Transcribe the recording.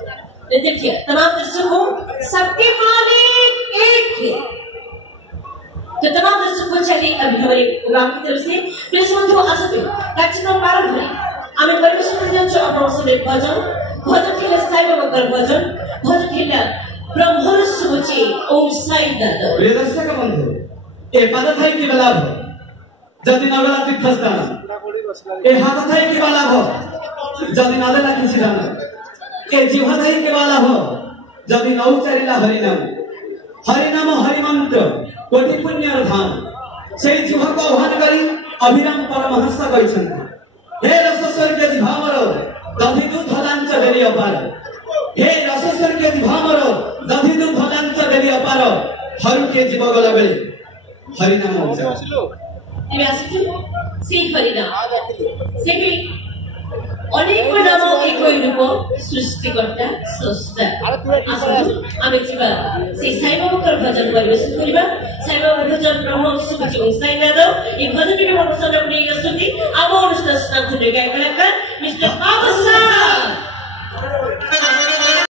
तमाम दर्शकों सबके मालिक एक है। तो तमाम दर्शकों चलिए अभी हमारे प्रोग्राम की तरफ से प्रेसमंत्र असत्य कार्यक्रम प्रारंभ है। आमे परिवेशन करते हैं अपने भजन भजन खेला साई बाबा कर भजन भजन खेला ब्रह्मर सुचे ओम साई दादा। प्रिय दर्शक बंधु ए पद थाई की बलाभ जदि नगला तीर्थस्थान ए हाथ थाई की बलाभ जदि नगला किसिदान ए जीवा थाई की बलाभ जदि नौ चारिला हरिनाम हरिनाम हरिमंत्र कोटि पुण्यर धाम से जीवा को आह्वान करी अभिराम परमहंस कहछन्ति हे रस स्वर्ग जीवामर दधि दूध हलांच देली अपार हे रस स्वर्ग जीवामर दधि दूध हलांच देली अपार हरु के जीव गला बेले हरिनाम उच्चारण एबे आसितु से हरिनाम से भी अनेक नाम एक रूप सृष्टिकर्ता स्रष्टा आमे जीवा से साई बाबा भजन परिवेशन करिबा साई बाबा भजन ब्रह्म सुबुची उंसाई नाद ए भजन के प्रदर्शन अपने स्तुति आम अनुष्ठान स्थान खुले गायक कलाकार मिस्टर